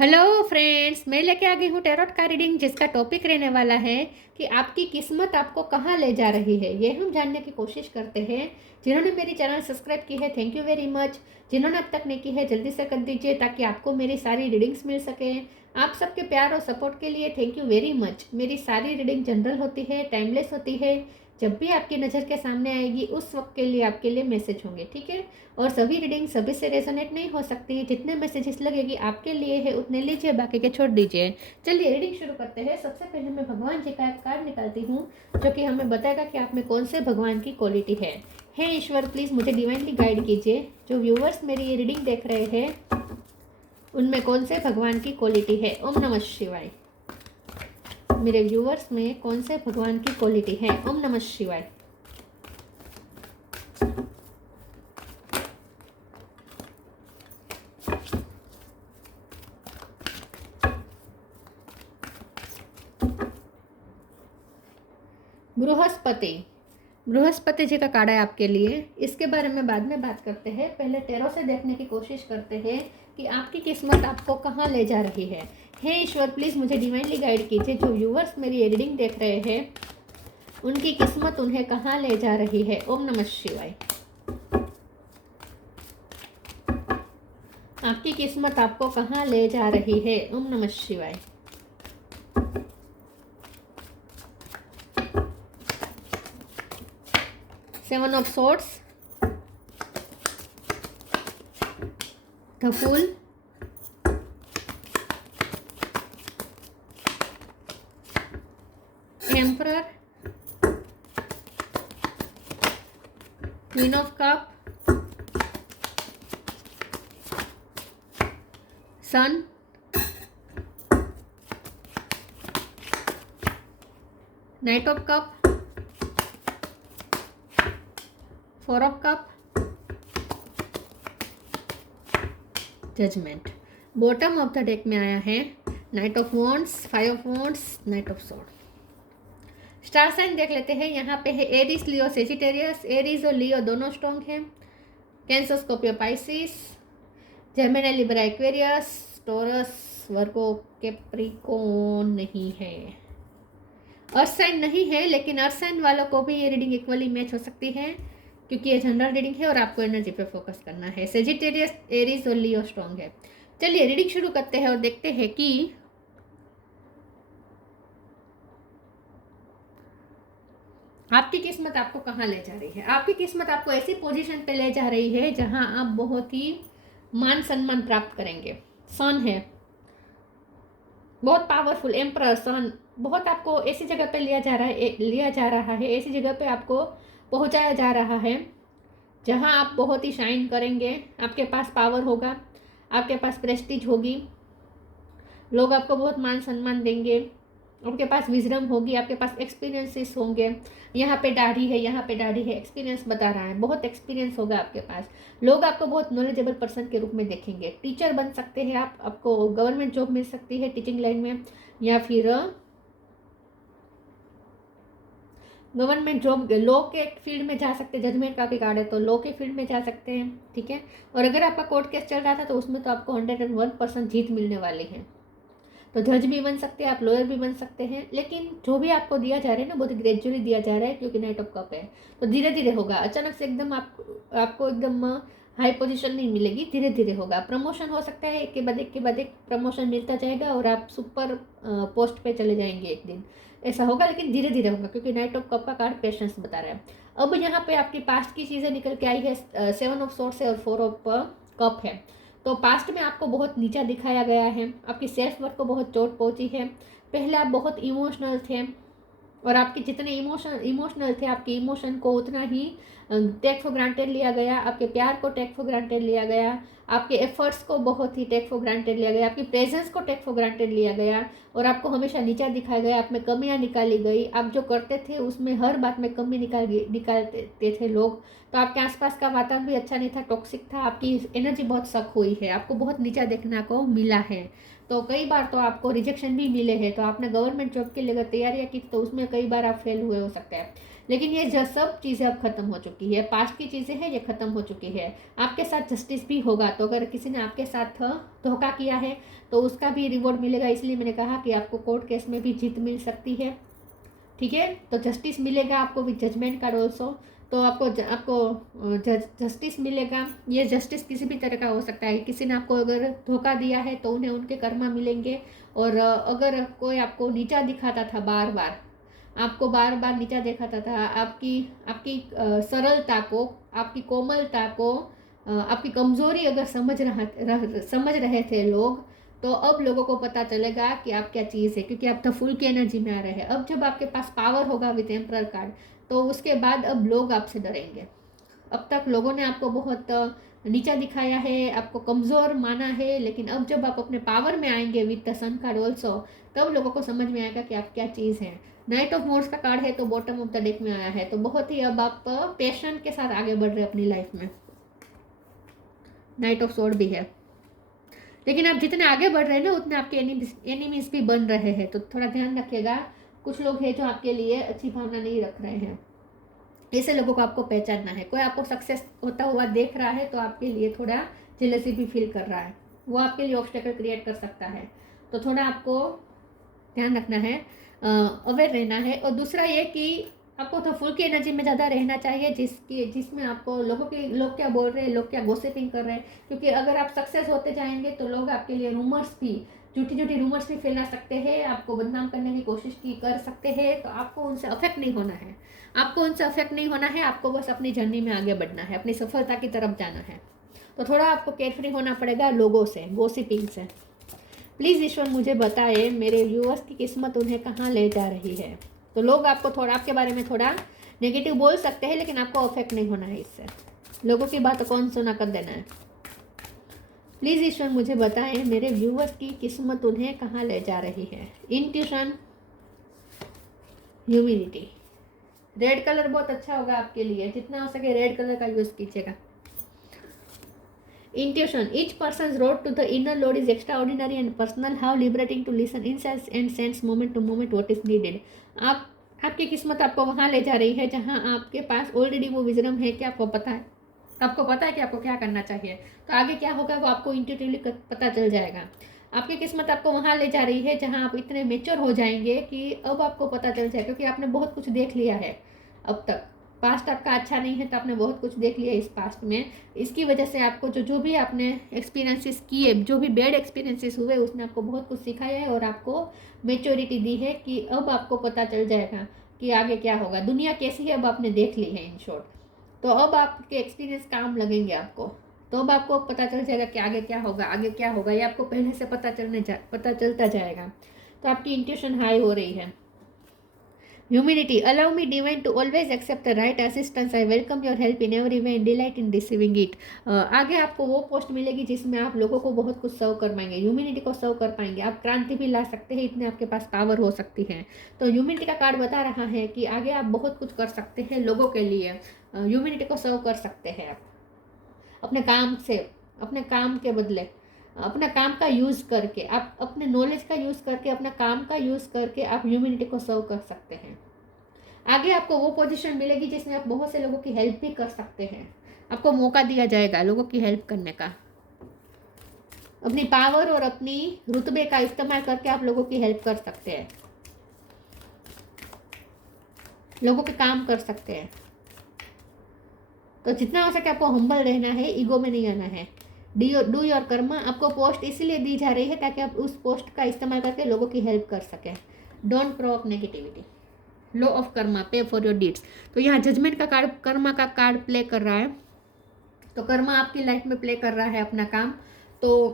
Hello friends, मैं लेके आ गई हूँ टैरोट का रीडिंग, जिसका टॉपिक रहने वाला है कि आपकी किस्मत आपको कहाँ ले जा रही है। ये हम जानने की कोशिश करते हैं। जिन्होंने मेरी चैनल सब्सक्राइब की है, थैंक यू वेरी मच। जिन्होंने अब तक नहीं की है, जल्दी से कर दीजिए ताकि आपको मेरी सारी रीडिंग्स मिल सके। आप सबके प्यार और सपोर्ट के लिए थैंक यू वेरी मच। मेरी सारी रीडिंग जनरल होती है, टाइमलेस होती है। जब भी आपकी नज़र के सामने आएगी उस वक्त के लिए आपके लिए मैसेज होंगे, ठीक है। और सभी रीडिंग सभी से रेजोनेट नहीं हो सकती। जितने मैसेजेस लगेगी आपके लिए है उतने लीजिए, बाकी के छोड़ दीजिए। चलिए रीडिंग शुरू करते हैं। सबसे पहले मैं भगवान जी का एक कार्ड निकालती हूँ जो कि हमें बताएगा कि आप में कौन से भगवान की क्वालिटी है। हे ईश्वर, प्लीज़ मुझे डिवाइनली गाइड कीजिए। जो व्यूवर्स मेरी ये रीडिंग देख रहे हैं उनमें कौन से भगवान की क्वालिटी है। ओम नमः शिवाय। मेरे व्यूवर्स में कौन से भगवान की क्वालिटी है। ओम नमः शिवाय। बृहस्पति जी का कार्ड है आपके लिए। इसके बारे में बाद में बात करते हैं। पहले टैरो से देखने की कोशिश करते हैं कि आपकी किस्मत आपको कहाँ ले जा रही है। हे ईश्वर, प्लीज़ मुझे डिवाइनली गाइड कीजिए। जो व्यूवर्स मेरी रीडिंग देख रहे हैं उनकी किस्मत उन्हें कहाँ ले जा रही है। ओम नमः शिवाय। आपकी किस्मत आपको कहाँ ले जा रही है। ओम नमः शिवाय। Seven of swords, the fool, emperor, queen of cup, sun, knight of cup, four of cup, judgment. Bottom of the deck में आया है knight of wands, five of wands, knight of sword. Star sign देख लेते हैं। यहाँ पे है Aries, लियो, Sagittarius. Aries और लियो दोनों स्ट्रॉन्ग हैं। Cancer, Scorpio, Pisces, Gemini, Libra, Aquarius, Taurus, Virgo, Capricorn नहीं है। अर्थ साइन नहीं है, लेकिन अर्थ साइन वालों को भी ये रीडिंग इक्वली मैच हो सकती है क्योंकि ये जनरल रीडिंग है और आपको एनर्जी पे फोकस करना है। सेजिटेरियस, एरीज और लियो स्ट्रॉन्ग है। चलिए रीडिंग शुरू करते हैं और देखते हैं कि आपकी किस्मत आपको कहाँ ले जा रही है। आपकी किस्मत आपको ऐसी पोजीशन पे ले जा रही है जहां आप बहुत ही मान सम्मान प्राप्त करेंगे। सन है, बहुत पावरफुल एम्परर सन। बहुत आपको ऐसी जगह पे लिया जा रहा है, ऐसी जगह पे आपको पहुंचाया जा रहा है जहां आप बहुत ही शाइन करेंगे। आपके पास पावर होगा, आपके पास प्रेस्टीज होगी, लोग आपको बहुत मान सम्मान देंगे, आपके पास विजडम होगी, आपके पास एक्सपीरियंसेस होंगे। यहाँ पे दाढ़ी है, यहाँ पे दाढ़ी है, एक्सपीरियंस बता रहा है। बहुत एक्सपीरियंस होगा आपके पास। लोग आपको बहुत नॉलेजेबल पर्सन के रूप में देखेंगे। टीचर बन सकते हैं आप, आपको गवर्नमेंट जॉब मिल सकती है टीचिंग लाइन में, या फिर गवर्नमेंट जॉब, लॉ के फील्ड में जा सकते हैं। जजमेंट का भी कार्ड है तो लॉ के फील्ड में जा सकते हैं, ठीक है। और अगर आपका कोर्ट केस चल रहा था तो उसमें तो आपको 101% जीत मिलने वाली है। तो जज भी बन सकते हैं आप, लॉयर भी बन सकते हैं। लेकिन जो भी आपको दिया जा रहा है ना, बहुत ग्रेजुअली दिया जा रहा है क्योंकि नाइट ऑफ कप है। तो धीरे धीरे होगा, अचानक से एकदम आपको एकदम हाई पोजीशन नहीं मिलेगी, धीरे धीरे होगा। प्रमोशन हो सकता है, एक के बाद एक के बाद एक प्रमोशन मिलता जाएगा और आप सुपर पोस्ट पे चले जाएंगे एक दिन, ऐसा होगा। लेकिन धीरे धीरे होगा क्योंकि नाइट ऑफ कप का कार्ड पेशेंस बता रहा है। अब यहाँ पे आपकी पास्ट की चीज़ें निकल के आई है। सेवन ऑफ सोर्ड्स है और फोर ऑफ कप है। तो पास्ट में आपको बहुत नीचा दिखाया गया है, आपकी सेल्फ वर्थ को बहुत चोट पहुंची है। पहले आप बहुत इमोशनल थे और आपके जितने इमोशनल थे, आपके इमोशन को उतना ही टेक फॉर ग्रांटेड लिया गया, आपके प्यार को टेक फॉर ग्रांटेड लिया गया, आपके एफर्ट्स को बहुत ही टेक फॉर ग्रांटेड लिया गया, आपकी प्रेजेंस को टेक फॉर ग्रांटेड लिया गया और आपको हमेशा नीचा दिखाया गया। आप में कमियां निकाली गई, आप जो करते थे उसमें हर बात में कमी निकालते थे लोग। तो आपके आसपास का वातावरण भी अच्छा नहीं था, टॉक्सिक था, आपकी एनर्जी बहुत सक हुई है, आपको बहुत नीचा देखने को मिला है। तो कई बार तो आपको रिजेक्शन भी मिले हैं। तो आपने गवर्नमेंट जॉब के लिए अगर तैयारियाँ की तो उसमें कई बार आप फेल हुए हो सकते हैं। लेकिन ये जो सब चीज़ें अब ख़त्म हो चुकी है, पास्ट की चीज़ें हैं, ये ख़त्म हो चुकी है। आपके साथ जस्टिस भी होगा, तो अगर किसी ने आपके साथ धोखा किया है तो उसका भी रिवॉर्ड मिलेगा। इसलिए मैंने कहा कि आपको कोर्ट केस में भी जीत मिल सकती है, ठीक है। तो जस्टिस मिलेगा आपको विद जजमेंट कार्ड ऑल्सो। तो आपको जस्टिस मिलेगा। ये जस्टिस किसी भी तरह का हो सकता है। किसी ने आपको अगर धोखा दिया है तो उन्हें उनके कर्मा मिलेंगे। और अगर कोई आपको नीचा दिखाता था, बार बार आपको बार बार नीचा दिखाता था, आपकी आपकी सरलता को, आपकी कोमलता को, आपकी कमज़ोरी अगर समझ रहे थे लोग, तो अब लोगों को पता चलेगा कि आप क्या चीज़ है, क्योंकि आप तो फुल की एनर्जी में आ रहे हैं। अब जब आपके पास पावर होगा विथ एम्परर कार्ड, तो उसके बाद अब लोग आपसे डरेंगे। अब तक लोगों ने आपको बहुत नीचा दिखाया है, आपको कमज़ोर माना है, लेकिन अब जब आप अपने पावर में आएंगे with the sun card also, तब लोगों को समझ में आएगा कि आप क्या चीज़ है। नाइट ऑफ मोर्स का कार्ड है तो बॉटम ऑफ द डेक में आया है, तो बहुत ही अब आप पैशन के साथ आगे बढ़ रहे हैं अपनी लाइफ में। नाइट ऑफ स्वॉर्ड भी है, लेकिन आप जितने आगे बढ़ रहे हैं ना, उतने आपके एनिमीज भी बन रहे हैं, तो थोड़ा ध्यान रखिएगा। कुछ लोग हैं जो आपके लिए अच्छी भावना नहीं रख रहे हैं, ऐसे लोगों को आपको पहचानना है। कोई आपको सक्सेस होता हुआ देख रहा है तो आपके लिए थोड़ा जेलसी भी फील कर रहा है, वो आपके लिए ऑब्स्टेकल क्रिएट कर सकता है, तो थोड़ा आपको ध्यान रखना है, अवेयर रहना है। और दूसरा ये कि आपको तो फुल की एनर्जी में ज़्यादा रहना चाहिए, जिसमें आपको लोग क्या बोल रहे हैं, लोग क्या गॉसिपिंग कर रहे हैं, क्योंकि अगर आप सक्सेस होते जाएंगे तो लोग आपके लिए रूमर्स भी, झूठी रूमर्स भी फैला सकते हैं, आपको बदनाम करने की कोशिश की कर सकते हैं। तो आपको उनसे अफेक्ट नहीं होना है, आपको बस अपनी जर्नी में आगे बढ़ना है, अपनी सफलता की तरफ जाना है। तो थोड़ा आपको केयरफ्री होना पड़ेगा लोगों से, गॉसिपिंग से। प्लीज़ ईश्वर मुझे बताए मेरे व्यूअर्स की किस्मत उन्हें कहाँ ले जा रही है। तो लोग आपको थोड़ा, आपके बारे में थोड़ा नेगेटिव बोल सकते हैं, लेकिन आपको अफेक्ट नहीं होना है इससे। लोगों की बात कौन सुना कर देना है। प्लीज़ ईश्वर मुझे बताएं मेरे व्यूअर्स की किस्मत उन्हें कहाँ ले जा रही है। इंट्यूशन, ह्यूमिलिटी, रेड कलर बहुत अच्छा होगा आपके लिए, जितना हो सके रेड कलर का यूज़ कीजिएगा। Intuition. Each person's road to the inner Lord is extraordinary and personal. How liberating to listen insights and sense moment to moment what is needed. आपकी किस्मत आपको वहाँ ले जा रही है जहाँ आपके पास ऑलरेडी वो विजडम है कि आपको पता है कि आपको क्या करना चाहिए। तो आगे क्या होगा वो आपको इंट्यूटिवली पता चल जाएगा। आपकी किस्मत आपको वहाँ ले जा रही है जहाँ आप इतने मेच्योर हो जाएंगे कि अब आपको पता चल जाए, क्योंकि आपने बहुत कुछ देख लिया है अब तक। पास्ट आपका अच्छा नहीं है तो आपने बहुत कुछ देख लिया इस पास्ट में। इसकी वजह से आपको जो भी आपने एक्सपीरियंसेस किए, जो भी बैड एक्सपीरियंसेस हुए, उसने आपको बहुत कुछ सिखाया है और आपको मेच्योरिटी दी है कि अब आपको पता चल जाएगा कि आगे क्या होगा, दुनिया कैसी है, अब आपने देख ली है इन शॉर्ट। तो अब आपके एक्सपीरियंस काम लगेंगे आपको, तो अब आपको पता चल जाएगा कि आगे क्या होगा, ये आपको पहले से पता चलता जाएगा। तो आपकी इंट्यूशन हाई हो रही है। Humility. Allow me, divine, to always accept the right assistance. I welcome your help in every way and delight in receiving it. आगे आपको वो पोस्ट मिलेगी जिसमें आप लोगों को बहुत कुछ सर्व कर पाएंगे, ह्यूमिनिटी को सर्व कर पाएंगे, आप क्रांति भी ला सकते हैं, इतने आपके पास पावर हो सकती है। तो ह्यूमिनिटी का कार्ड बता रहा है कि आगे आप बहुत कुछ कर सकते हैं लोगों के लिए, ह्यूमिनिटी को सर्व कर सकते हैं आप अपने काम से, अपने काम के बदले, अपना काम का यूज़ करके, आप अपने नॉलेज का यूज़ करके, अपना काम का यूज़ करके आप ह्यूमैनिटी को सर्व कर सकते हैं। आगे आपको वो पोजीशन मिलेगी जिसमें आप बहुत से लोगों की हेल्प भी कर सकते हैं, आपको मौका दिया जाएगा लोगों की हेल्प करने का। अपनी पावर और अपनी रुतबे का इस्तेमाल करके आप लोगों की हेल्प कर सकते हैं, लोगों के काम कर सकते हैं। तो जितना हो सके आपको हम्बल रहना है, ईगो में नहीं आना है। Do your Karma. आपको पोस्ट इसलिए दी जा रही है ताकि आप उस पोस्ट का इस्तेमाल करके लोगों की हेल्प कर सकें। Don't provoke negativity. Law of Karma, पे फॉर योर डीड्स। तो यहाँ जजमेंट का कार्ड, कर्मा का कार्ड प्ले कर रहा है। तो कर्मा आपकी लाइफ में प्ले कर रहा है अपना काम, तो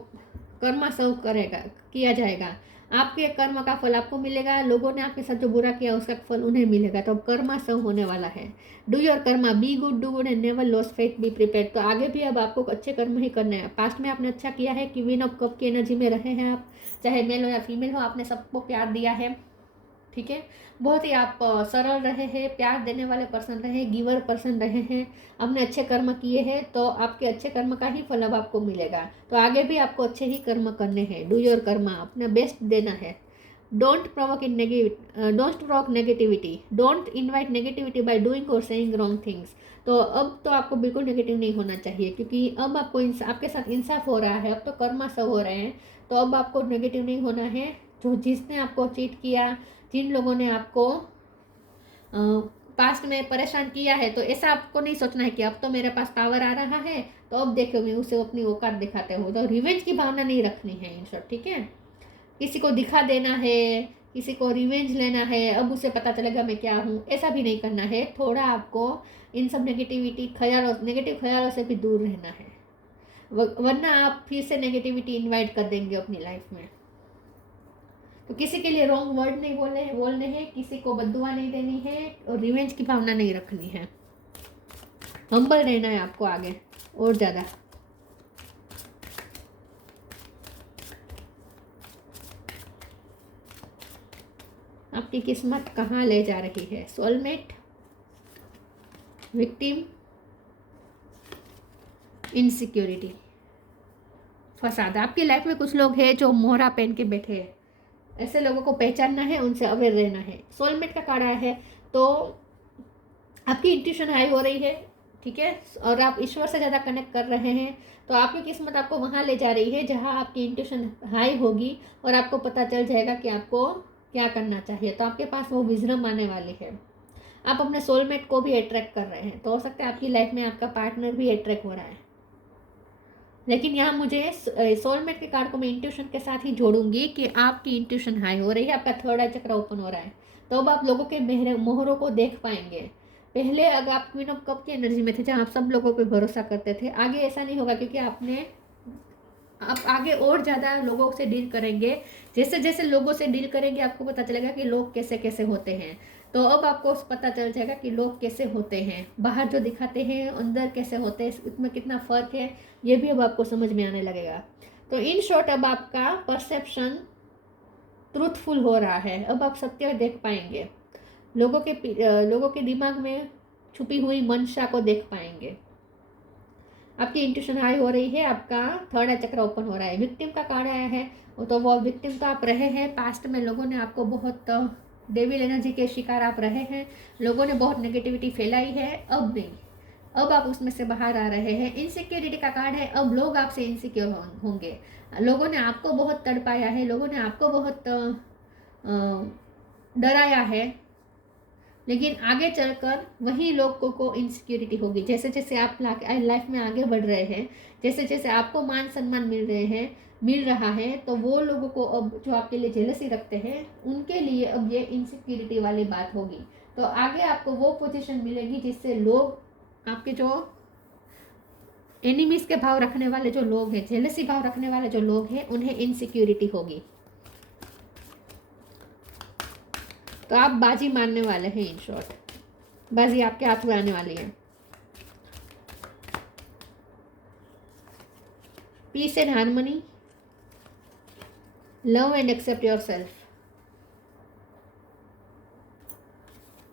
कर्मा सर्व किया जाएगा। आपके कर्म का फल आपको मिलेगा, लोगों ने आपके साथ जो बुरा किया उसका फल उन्हें मिलेगा। तो अब कर्मा सर्व होने वाला है। Do your Karma, be good, do good and never loss faith, be prepared. तो आगे भी अब आपको अच्छे कर्म ही करने हैं। पास्ट में आपने अच्छा किया है, क्वीन ऑफ कप की एनर्जी में रहे हैं आप, चाहे मेल हो या फीमेल हो, आपने सबको प्यार दिया है, ठीक है। बहुत ही आप सरल रहे हैं, प्यार देने वाले पर्सन रहे, गिवर पर्सन रहे हैं, आपने अच्छे कर्म किए हैं, तो आपके अच्छे कर्म का ही फल अब आपको मिलेगा। तो आगे भी आपको अच्छे ही कर्म करने हैं। डू योर कर्मा, अपना बेस्ट देना है, don't provoke negativity, don't invite negativity by doing और सेइंग रॉन्ग थिंग्स। तो अब तो आपको बिल्कुल नेगेटिव नहीं होना चाहिए, क्योंकि अब आपको आपके साथ इंसाफ हो रहा है, अब तो कर्मा सब हो रहे हैं, तो अब आपको नेगेटिव नहीं होना है। जो जिसने आपको चीट किया, जिन लोगों ने आपको पास्ट में परेशान किया है, तो ऐसा आपको नहीं सोचना है कि अब तो मेरे पास पावर आ रहा है तो अब देखो मैं उसे अपनी औकात दिखाते हो। तो रिवेंज की भावना नहीं रखनी है इन शॉर्ट, ठीक है। किसी को दिखा देना है, किसी को रिवेंज लेना है, अब उसे पता चलेगा मैं क्या हूँ, ऐसा भी नहीं करना है। थोड़ा आपको इन सब नेगेटिव ख्यालों से भी दूर रहना है, वरना आप फिर से नेगेटिविटी इनवाइट कर देंगे अपनी लाइफ में। तो किसी के लिए रॉन्ग वर्ड नहीं बोलने हैं, किसी को बद्दुआ नहीं देनी है, और रिवेंज की भावना नहीं रखनी है। हम्बल रहना है आपको आगे और ज़्यादा। आपकी किस्मत कहाँ ले जा रही है? सोलमेट, विक्टिम, इनसिक्योरिटी, फसाद। आपकी लाइफ में कुछ लोग हैं जो मोहरा पहन के बैठे हैं, ऐसे लोगों को पहचानना है, उनसे अवेयर रहना है। सोलमेट का कार्ड आया है, तो आपकी इंट्यूशन हाई हो रही है, ठीक है, और आप ईश्वर से ज़्यादा कनेक्ट कर रहे हैं। तो आपकी किस्मत आपको वहाँ ले जा रही है जहाँ आपकी इंट्यूशन हाई होगी और आपको पता चल जाएगा कि आपको क्या करना चाहिए। तो आपके पास वो विजडम आने वाली है। आप अपने सोलमेट को भी अट्रैक्ट कर रहे हैं, तो हो सकता है आपकी लाइफ में आपका पार्टनर भी अट्रैक्ट हो रहा है। लेकिन यहाँ मुझे सोलमेट के कार्ड को मैं इंट्यूशन के साथ ही जोड़ूंगी कि आपकी इंट्यूशन हाई हो रही है, आपका थर्ड आई चक्र ओपन हो रहा है, तो अब आप लोगों के मोहरों को देख पाएंगे। पहले अगर आप क्वीन ऑफ कप की एनर्जी में थे, जहाँ आप सब लोगों पे भरोसा करते थे, आगे ऐसा नहीं होगा, क्योंकि आप आगे और ज़्यादा लोगों से डील करेंगे। जैसे जैसे लोगों से डील करेंगे आपको पता चलेगा कि लोग कैसे कैसे होते हैं। तो अब आपको पता चल जाएगा कि लोग कैसे होते हैं, बाहर जो दिखाते हैं अंदर कैसे होते हैं, इसमें कितना फ़र्क है, ये भी अब आपको समझ में आने लगेगा। तो इन शॉर्ट अब आपका परसेप्शन ट्रूथफुल हो रहा है, अब आप सत्य देख पाएंगे, लोगों के दिमाग में छुपी हुई मंशा को देख पाएंगे। आपकी इंट्यूशन हाई हो रही है, आपका थर्ड आई चक्र ओपन हो रहा है। विक्टिम का कार्ड आया है, तो वो विक्टिम तो आप रहे हैं, पास्ट में लोगों ने आपको बहुत डेविल एनर्जी के शिकार आप रहे हैं, लोगों ने बहुत नेगेटिविटी फैलाई है। अब नहीं, अब आप उसमें से बाहर आ रहे हैं। इनसिक्योरिटी का कार्ड है, अब लोग आपसे इनसिक्योर होंगे, लोगों ने आपको बहुत तड़पाया है, लोगों ने आपको बहुत डराया है, लेकिन आगे चलकर वही लोगों को इनसिक्योरिटी होगी। जैसे जैसे आप लाइफ में आगे बढ़ रहे हैं, जैसे जैसे आपको मान सम्मान मिल रहा है, तो वो लोगों को अब जो आपके लिए जेलसी रखते हैं, उनके लिए अब ये इनसिक्योरिटी वाली बात होगी। तो आगे आपको वो पोजीशन मिलेगी जिससे लोग आपके जो एनिमीज के भाव रखने वाले जो लोग हैं, जेलसी भाव रखने वाले जो लोग हैं, उन्हें इनसिक्योरिटी होगी। तो आप बाजी मारने वाले हैं, इन शॉर्ट बाजी आपके हाथ में आने वाली है। Peace and harmony, love and accept your self.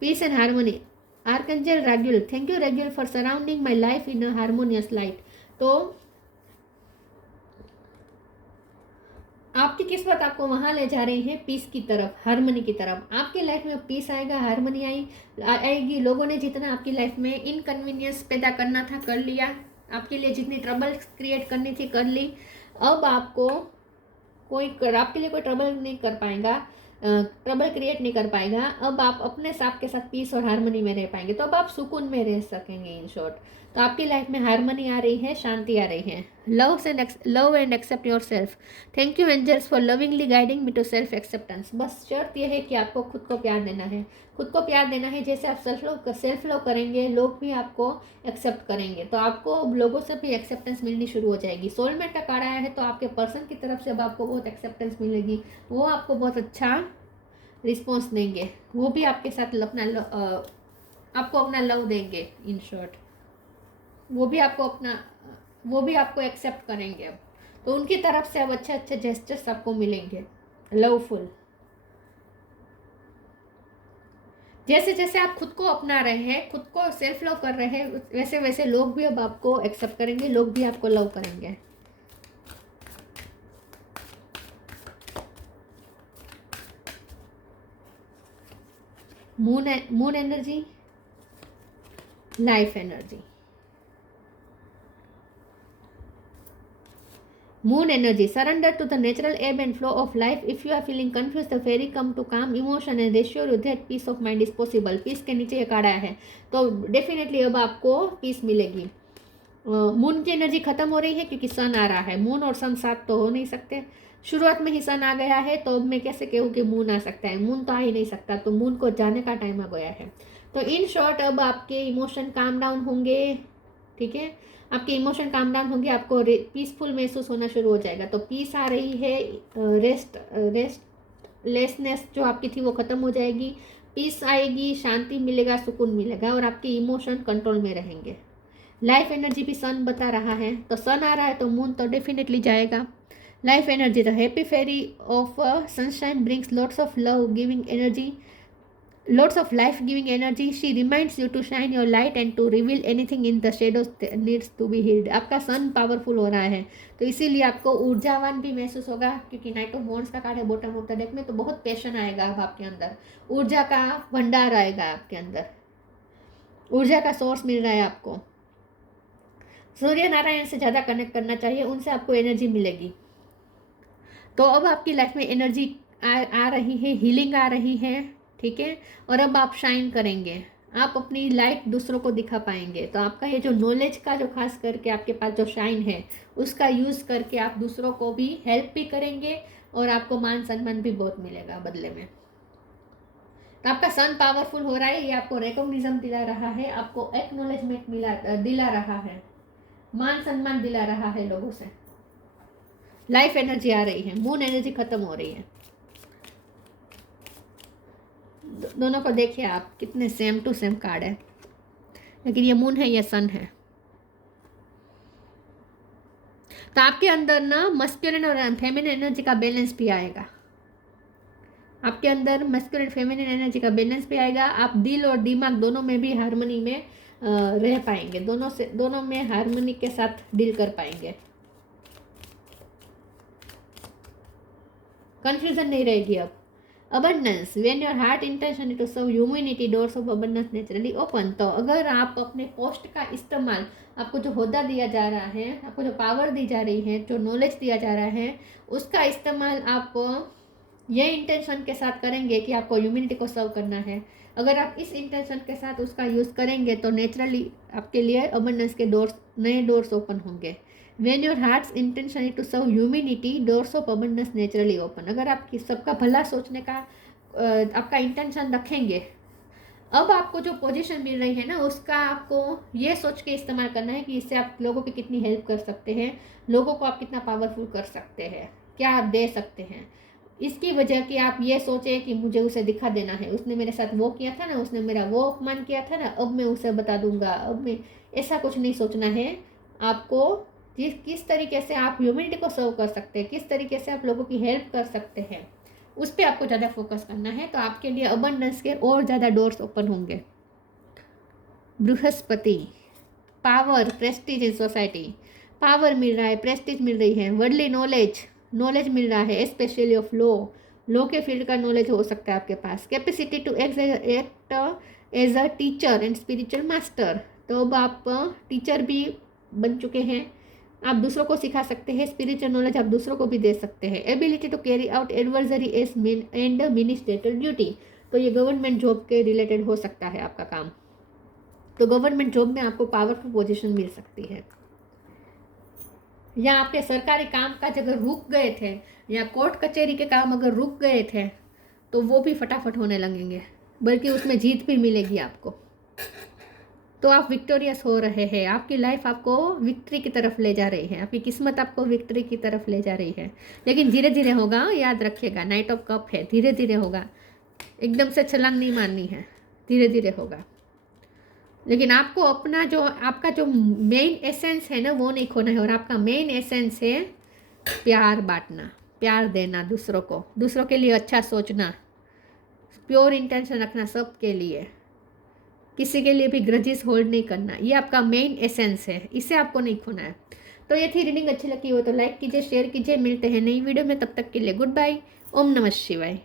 Peace and harmony, archangel Raguel, thank you Raguel for surrounding my life in a harmonious light. तो आपकी किस्मत आपको वहां ले जा रही है, पीस की तरफ, हार्मनी की तरफ। आपकी लाइफ में पीस आएगा, हार्मनी आएगी। लोगों ने जितना आपकी लाइफ में इनकन्वीनियंस पैदा करना था कर लिया, आपके लिए जितनी ट्रबल क्रिएट करनी थी कर ली। अब आपको आपके लिए कोई ट्रबल नहीं कर पाएगा, ट्रबल क्रिएट नहीं कर पाएगा। अब आप अपने साथ के साथ पीस और हार्मनी में रह पाएंगे, तो अब आप सुकून में रह सकेंगे इन शॉर्ट। तो आपकी लाइफ में हार्मनी आ रही है, शांति आ रही है। Love and accept your self, thank you angels for lovingly guiding me to self acceptance. बस शर्त यह है कि आपको खुद को प्यार देना है, खुद को प्यार देना है। जैसे आप सेल्फ लव करेंगे, लोग भी आपको एक्सेप्ट करेंगे, तो आपको लोगों से भी एक्सेप्टेंस मिलनी शुरू हो जाएगी। सोलमेट का कार्ड आया है, तो आपके पर्सन की तरफ से अब आपको बहुत एक्सेप्टेंस मिलेगी, वो आपको बहुत अच्छा रिस्पॉन्स देंगे, वो भी आपके साथ आपको अपना लव देंगे इन शॉर्ट। वो भी आपको एक्सेप्ट करेंगे अब, तो उनकी तरफ से अब अच्छे अच्छे जेस्चर्स आपको मिलेंगे, लवफुल। जैसे जैसे आप खुद को अपना रहे हैं, खुद को सेल्फ लव कर रहे हैं, वैसे वैसे लोग भी अब आपको एक्सेप्ट करेंगे, लोग भी आपको लव करेंगे। Moon energy, life energy. Moon energy, surrender to the natural ebb and flow of life. If you are feeling confused, the fairy come to calm emotion and assure you that peace of mind is possible. Peace के नीचे ये card आया है, तो definitely अब आपको piece मिलेगी। Moon की एनर्जी खत्म हो रही है क्योंकि सन आ रहा है। मून और सन साथ तो हो नहीं सकते। शुरुआत में ही सन आ गया है, तो अब मैं कैसे कहूँ कि मून आ सकता है? मून तो आ ही नहीं सकता, तो मून को जाने का टाइम आ गया है। तो इन शॉर्ट अब आपके इमोशन काम डाउन होंगे, ठीक है, आपके इमोशन काम डाउन होंगे, आपको पीसफुल महसूस होना शुरू हो जाएगा। तो पीस आ रही है, रेस्टलेसनेस जो आपकी थी वो ख़त्म हो जाएगी, पीस आएगी, शांति मिलेगा, सुकून मिलेगा और आपके इमोशन कंट्रोल में रहेंगे। लाइफ एनर्जी भी सन बता रहा है, तो सन आ रहा है तो मून तो डेफिनेटली जाएगा। Life energy, the happy fairy of sunshine brings lots of love giving energy, lots of life giving energy. She reminds you to shine your light and to reveal anything in the shadows that needs to be hid. आपका सन powerful हो रहा है, तो इसीलिए आपको ऊर्जावान भी महसूस होगा, क्योंकि नाइट ऑफ वॉन्ड्स का कार्ड है बॉटम ऑफ द डेक में। तो बहुत पैशन आएगा अब आपके अंदर, ऊर्जा का भंडार आएगा आपके अंदर, ऊर्जा का सोर्स मिल रहा है आपको। सूर्य नारायण से ज़्यादा कनेक्ट करना चाहिए, उनसे आपको एनर्जी मिलेगी। तो अब आपकी लाइफ में एनर्जी आ रही है, हीलिंग आ रही है, ठीक है, और अब आप शाइन करेंगे, आप अपनी लाइट दूसरों को दिखा पाएंगे। तो आपका ये जो नॉलेज का जो खास करके आपके पास जो शाइन है, उसका यूज़ करके आप दूसरों को भी हेल्प भी करेंगे और आपको मान सम्मान भी बहुत मिलेगा बदले में। तो आपका सन पावरफुल हो रहा है, ये आपको रिकॉग्निशन दिला रहा है, आपको एक्नॉलेजमेंट दिला रहा है, मान सम्मान दिला रहा है लोगों से। लाइफ एनर्जी आ रही है, मून एनर्जी खत्म हो रही है। दोनों को देखिए आप, कितने सेम टू सेम कार्ड है, लेकिन ये मून है, ये सन है। तो आपके अंदर ना मस्कुलिन और फेमिनिन एनर्जी का बैलेंस भी आएगा, आपके अंदर मस्कुलिन फेमिनिन एनर्जी का बैलेंस भी आएगा। आप दिल और दिमाग दोनों में भी हार्मनी में रह पाएंगे, दोनों में हार्मनी के साथ डील कर पाएंगे, कंफ्यूजन नहीं रहेगी अब। Abundance, when your heart intention to serve humanity, doors of abundance naturally open. तो अगर आप अपने पोस्ट का इस्तेमाल, आपको जो होदा दिया जा रहा है, आपको जो पावर दी जा रही है, जो नॉलेज दिया जा रहा है, उसका इस्तेमाल आप ये इंटेंशन के साथ करेंगे कि आपको ह्यूमैनिटी को सर्व करना है। अगर आप इस इंटेंशन के साथ उसका यूज़ करेंगे तो नेचुरली आपके लिए अबंडेंस के डोर्स, नए डोर्स ओपन होंगे। When your heart's intention is to serve humanity, doors of abundance naturally open. अगर आपकी सबका भला सोचने का आपका इंटेंशन रखेंगे, अब आपको जो पोजीशन मिल रही है ना, उसका आपको ये सोच के इस्तेमाल करना है कि इससे आप लोगों की कितनी हेल्प कर सकते हैं, लोगों को आप कितना पावरफुल कर सकते हैं, क्या आप दे सकते हैं। इसकी वजह कि आप ये सोचें कि मुझे उसे दिखा देना है, उसने मेरे साथ वो किया था ना, उसने मेरा वो अपमान किया था ना, अब मैं उसे बता दूंगा, अब मैं, ऐसा कुछ नहीं सोचना है आपको। किस तरीके से आप ह्यूमैनिटी को सर्व कर सकते हैं, किस तरीके से आप लोगों की हेल्प कर सकते हैं, उस पर आपको ज़्यादा फोकस करना है। तो आपके लिए अबंडेंस के और ज़्यादा डोर्स ओपन होंगे। Brihaspati, power, prestige in society, power मिल रहा है, प्रेस्टीज मिल रही है, वर्ल्डली नॉलेज मिल रहा है, स्पेशली ऑफ लॉ के फील्ड का नॉलेज हो सकता है आपके पास। Capacity to act as a teacher and spiritual master, तो अब आप टीचर भी बन चुके हैं, आप दूसरों को सिखा सकते हैं, स्पिरिचुअल नॉलेज आप दूसरों को भी दे सकते हैं। Ability to carry out adversary as and administrative duty, तो ये गवर्नमेंट जॉब के रिलेटेड हो सकता है आपका काम। तो गवर्नमेंट जॉब में आपको पावरफुल पोजीशन मिल सकती है, या आपके सरकारी काम काज अगर रुक गए थे, या कोर्ट कचहरी के काम अगर रुक गए थे, तो वो भी फटाफट होने लगेंगे, बल्कि उसमें जीत भी मिलेगी आपको। तो आप विक्टोरियस हो रहे हैं, आपकी लाइफ आपको विक्ट्री की तरफ ले जा रही है, आपकी किस्मत आपको विक्ट्री की तरफ ले जा रही है। लेकिन धीरे धीरे होगा, याद रखिएगा, नाइट ऑफ कप है, धीरे धीरे होगा, एकदम से छलांग नहीं मारनी है, धीरे धीरे होगा। लेकिन आपको अपना जो, आपका जो मेन एसेंस है ना, वो नहीं खोना है। और आपका मेन एसेंस है प्यार बांटना, प्यार देना दूसरों को, दूसरों के लिए अच्छा सोचना, प्योर इंटेंशन रखना सबके लिए, किसी के लिए भी ग्रजेस होल्ड नहीं करना, ये आपका मेन एसेंस है, इसे आपको नहीं खोना है। तो ये थी रीडिंग, अच्छी लगी हो तो लाइक कीजिए, शेयर कीजिए। मिलते हैं नई वीडियो में, तब तक के लिए गुड बाय। ओम नमः शिवाय।